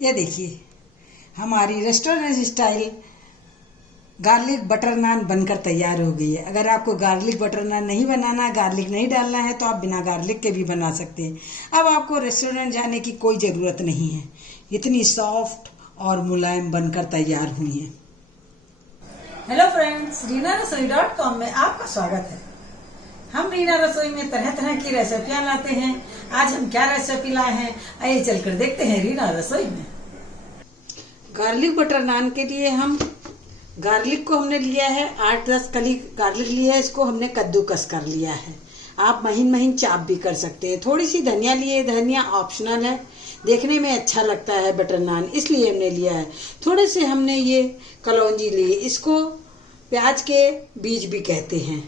ये देखिए हमारी रेस्टोरेंट स्टाइल गार्लिक बटर नान बनकर तैयार हो गई है। अगर आपको गार्लिक बटर नान नहीं बनाना, गार्लिक नहीं डालना है तो आप बिना गार्लिक के भी बना सकते हैं। अब आपको रेस्टोरेंट जाने की कोई ज़रूरत नहीं है। इतनी सॉफ्ट और मुलायम बनकर तैयार हुई है। हेलो फ्रेंड्स, रीनारसोई.com में आपका स्वागत है। हम रीना रसोई में तरह तरह की रेसिपियां लाते हैं। आज हम क्या रेसिपी लाए हैं, आइए चलकर देखते हैं रीना रसोई में। गार्लिक बटर नान के लिए हम गार्लिक को हमने लिया है 8-10 कली गार्लिक लिया है। इसको हमने कद्दूकस कर लिया है। आप महीन महीन चाप भी कर सकते हैं। थोड़ी सी धनिया लिए, धनिया ऑप्शनल है, देखने में अच्छा लगता है बटर नान, इसलिए हमने लिया है। थोड़े से हमने ये कलौंजी लिए, इसको प्याज के बीज भी कहते हैं,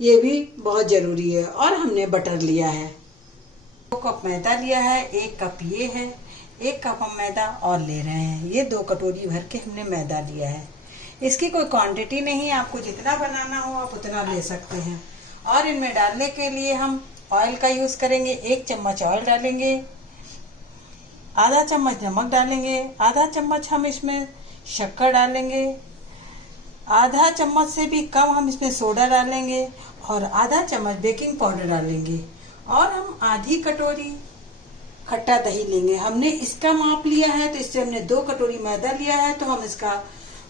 ये भी बहुत जरूरी है। और हमने बटर लिया है, 2 कप मैदा लिया है, 1 कप ये है, 1 कप हम मैदा और ले रहे हैं। ये 2 कटोरी भर के हमने मैदा लिया है। इसकी कोई क्वांटिटी नहीं, आपको जितना बनाना हो आप उतना ले सकते हैं। और इनमें डालने के लिए हम ऑयल का यूज करेंगे। 1 चम्मच ऑयल डालेंगे, आधा चम्मच नमक डालेंगे, आधा चम्मच हम इसमें शक्कर डालेंगे, आधा चम्मच से भी कम हम इसमें सोडा डालेंगे और आधा चम्मच बेकिंग पाउडर डालेंगे। और हम आधी कटोरी खट्टा दही लेंगे। हमने इसका माप लिया है तो इससे हमने 2 कटोरी मैदा लिया है, तो हम इसका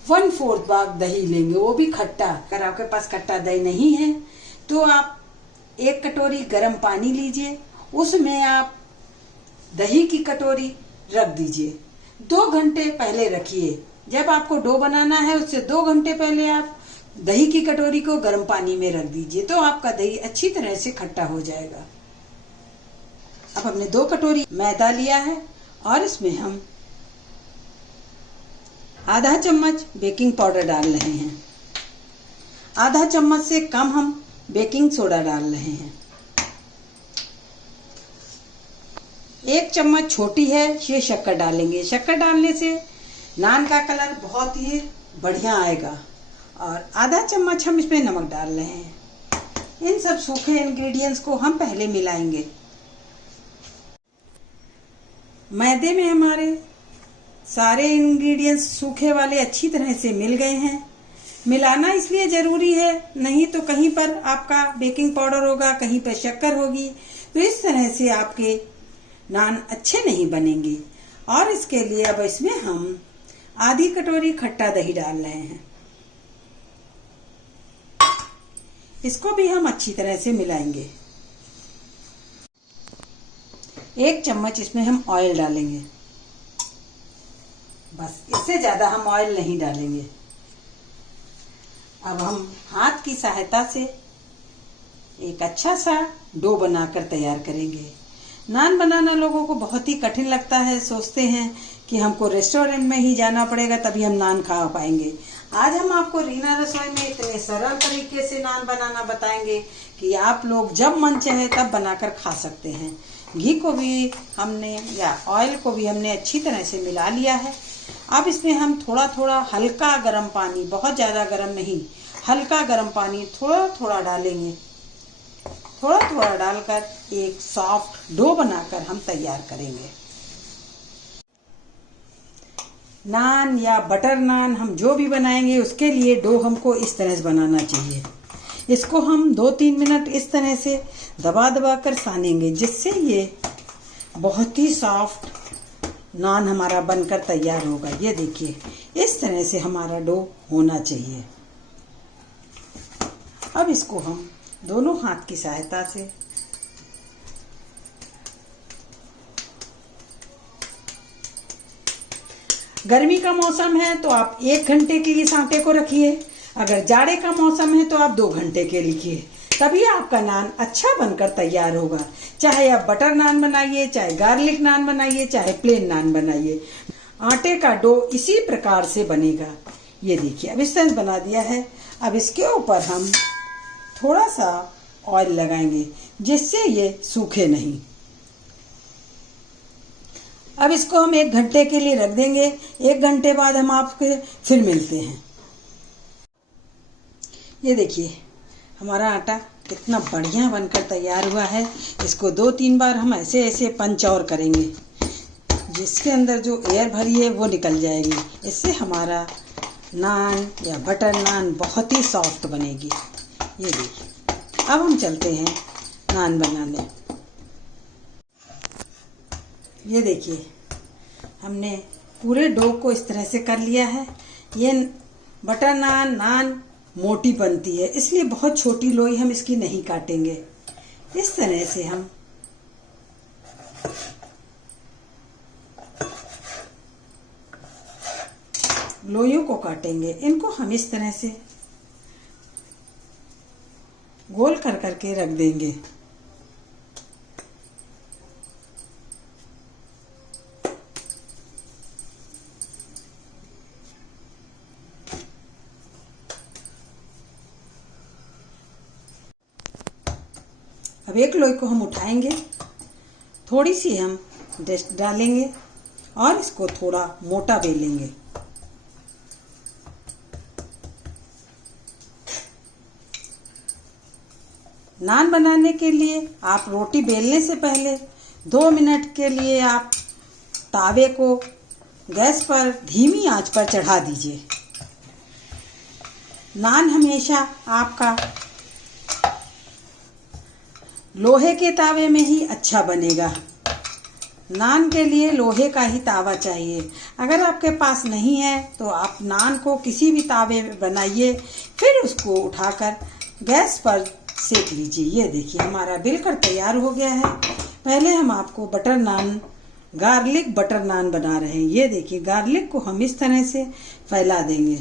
1/4 भाग दही लेंगे, वो भी खट्टा। अगर आपके पास खट्टा दही नहीं है तो आप 1 कटोरी गर्म पानी लीजिए, उसमें आप दही की कटोरी रख दीजिए। 2 घंटे पहले रखिए। जब आपको डो बनाना है उससे 2 घंटे पहले आप दही की कटोरी को गर्म पानी में रख दीजिए, तो आपका दही अच्छी तरह से खट्टा हो जाएगा। अब हमने 2 कटोरी मैदा लिया है और इसमें हम आधा चम्मच बेकिंग पाउडर डाल रहे हैं, आधा चम्मच से कम हम बेकिंग सोडा डाल रहे हैं, 1 चम्मच छोटी है ये शक्कर डालेंगे। शक्कर डालने से नान का कलर बहुत ही बढ़िया आएगा। और आधा चम्मच हम इसमें नमक डाल रहे हैं। इन सब सूखे इंग्रेडिएंट्स को हम पहले मिलाएंगे। मैदे में हमारे सारे इंग्रेडिएंट्स सूखे वाले अच्छी तरह से मिल गए हैं। मिलाना इसलिए ज़रूरी है, नहीं तो कहीं पर आपका बेकिंग पाउडर होगा, कहीं पर शक्कर होगी, तो इस तरह से आपके नान अच्छे नहीं बनेंगे। और इसके लिए अब इसमें हम आधी कटोरी खट्टा दही डाल रहे हैं। इसको भी हम अच्छी तरह से मिलाएंगे। 1 चम्मच इसमें हम ऑयल डालेंगे, बस, इससे ज्यादा हम ऑयल नहीं डालेंगे। अब हम हाथ की सहायता से एक अच्छा सा डो बनाकर तैयार करेंगे। नान बनाना लोगों को बहुत ही कठिन लगता है, सोचते हैं कि हमको रेस्टोरेंट में ही जाना पड़ेगा तभी हम नान खा पाएंगे। आज हम आपको रीना रसोई में इतने सरल तरीके से नान बनाना बताएंगे कि आप लोग जब मन चाहे तब बनाकर खा सकते हैं। घी को भी हमने या ऑयल को भी हमने अच्छी तरह से मिला लिया है। अब इसमें हम थोड़ा थोड़ा हल्का गर्म पानी, बहुत ज़्यादा गर्म नहीं, हल्का गर्म पानी थोड़ा थोड़ा डालेंगे। थोड़ा थोड़ा डालकर एक सॉफ्ट डो बनाकर हम तैयार करेंगे। नान या बटर नान हम जो भी बनाएंगे उसके लिए डो हमको इस तरह से बनाना चाहिए। इसको हम 2-3 मिनट इस तरह से दबा दबा कर सानेंगे, जिससे ये बहुत ही सॉफ्ट नान हमारा बनकर तैयार होगा। ये देखिए, इस तरह से हमारा डो होना चाहिए। अब इसको हम दोनों हाथ की सहायता से गर्मी का मौसम है तो आप 1 घंटे के लिए सांटे को रखिए। अगर जाड़े का मौसम है तो आप 2 घंटे के लिखिए, तभी आपका नान अच्छा बनकर तैयार होगा। चाहे आप बटर नान बनाइए, चाहे गार्लिक नान बनाइए, चाहे प्लेन नान बनाइए, आटे का डो इसी प्रकार से बनेगा। ये देखिए, अब इस तरह बना दिया है। अब इसके ऊपर हम थोड़ा सा ऑयल लगाएंगे, जिससे ये सूखे नहीं। अब इसको हम 1 घंटे के लिए रख देंगे। 1 घंटे बाद हम आपके फिर मिलते हैं। ये देखिए, हमारा आटा कितना बढ़िया बनकर तैयार हुआ है। इसको 2-3 बार हम ऐसे ऐसे पंच और करेंगे, जिसके अंदर जो एयर भरी है वो निकल जाएगी। इससे हमारा नान या बटर नान बहुत ही सॉफ्ट बनेगी। ये देखिए, अब हम चलते हैं नान बनाने। ये देखिए, हमने पूरे डो को इस तरह से कर लिया है। ये बटर नान मोटी बनती है, इसलिए बहुत छोटी लोई हम इसकी नहीं काटेंगे। इस तरह से हम लोइयों को काटेंगे। इनको हम इस तरह से गोल कर करके रख देंगे। अब एक लोई को हम उठाएंगे, थोड़ी सी हम डस्ट डालेंगे और इसको थोड़ा मोटा बेलेंगे। नान बनाने के लिए आप रोटी बेलने से पहले 2 मिनट के लिए आप तावे को गैस पर धीमी आंच पर चढ़ा दीजिए। नान हमेशा आपका लोहे के तावे में ही अच्छा बनेगा। नान के लिए लोहे का ही तावा चाहिए। अगर आपके पास नहीं है तो आप नान को किसी भी तावे में बनाइए, फिर उसको उठाकर गैस पर सेक लीजिए। ये देखिए, हमारा बिल्कुल तैयार हो गया है। पहले हम आपको बटर नान, गार्लिक बटर नान बना रहे हैं। ये देखिए, गार्लिक को हम इस तरह से फैला देंगे।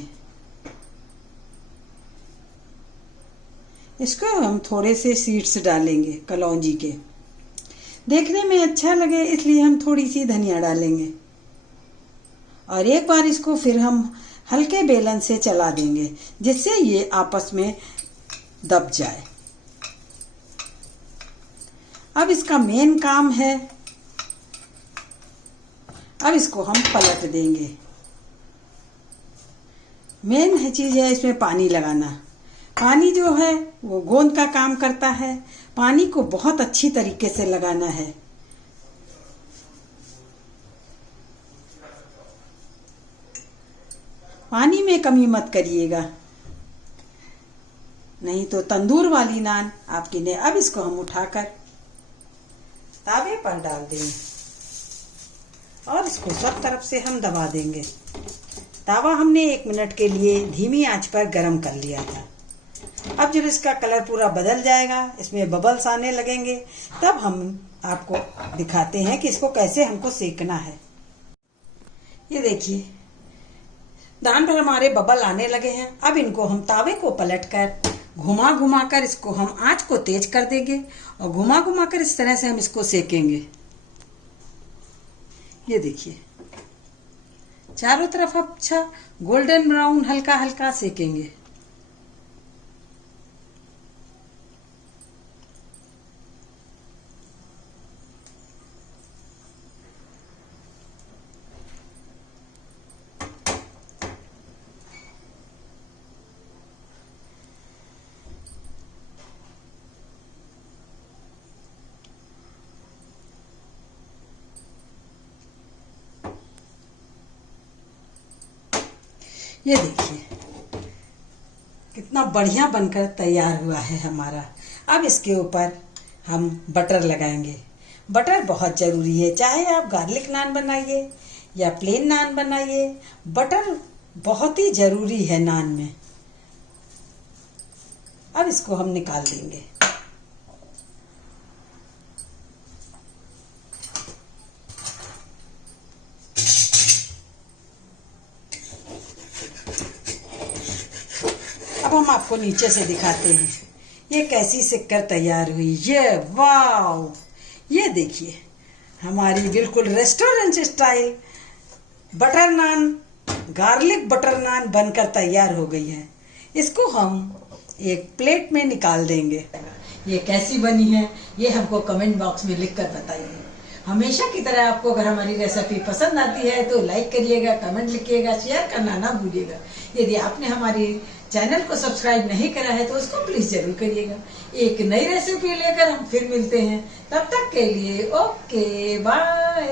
इसको हम थोड़े से सीड्स डालेंगे कलौंजी के, देखने में अच्छा लगे इसलिए हम थोड़ी सी धनिया डालेंगे। और एक बार इसको फिर हम हल्के बेलन से चला देंगे, जिससे ये आपस में दब जाए। अब इसका मेन काम है, अब इसको हम पलट देंगे। मेन चीज है इसमें पानी लगाना। पानी जो है वो गोंद का काम करता है। पानी को बहुत अच्छी तरीके से लगाना है। पानी में कमी मत करिएगा, नहीं तो तंदूर वाली नान आपकी ने। अब इसको हम उठाकर तावे पर डाल देंगे और इसको सब तरफ से हम दबा देंगे। तावा हमने 1 मिनट के लिए धीमी आंच पर गरम कर लिया था। अब जब इसका कलर पूरा बदल जाएगा, इसमें बबल्स आने लगेंगे, तब हम आपको दिखाते हैं कि इसको कैसे हमको सेकना है। ये देखिए, नान पर हमारे बबल आने लगे हैं। अब इनको हम तावे को पलटकर घुमा घुमा कर इसको हम आंच को तेज कर देंगे और घुमा घुमा कर इस तरह से हम इसको सेकेंगे। ये देखिए, चारों तरफ अच्छा गोल्डन ब्राउन हल्का हल्का सेकेंगे। ये देखिए, कितना बढ़िया बनकर तैयार हुआ है हमारा। अब इसके ऊपर हम बटर लगाएंगे। बटर बहुत ज़रूरी है, चाहे आप गार्लिक नान बनाइए या प्लेन नान बनाइए, बटर बहुत ही ज़रूरी है नान में। अब इसको हम निकाल देंगे। अब हम आपको नीचे से दिखाते हैं ये कैसी सिककर तैयार हुई। ये वाव, ये देखिए, हमारी बिल्कुल रेस्टोरेंट स्टाइल बटर नान, गार्लिक बटर नान बनकर तैयार हो गई है। इसको हम एक प्लेट में निकाल देंगे। ये कैसी बनी है ये हमको कमेंट बॉक्स में लिखकर बताइए। हमेशा की तरह आपको अगर हमारी रेसिपी पसंद आती है तो लाइक करिएगा, कमेंट लिखिएगा, शेयर करना ना भूलिएगा। यदि आपने हमारी चैनल को सब्सक्राइब नहीं करा है तो उसको प्लीज जरूर करिएगा। एक नई रेसिपी लेकर हम फिर मिलते हैं, तब तक के लिए ओके बाय।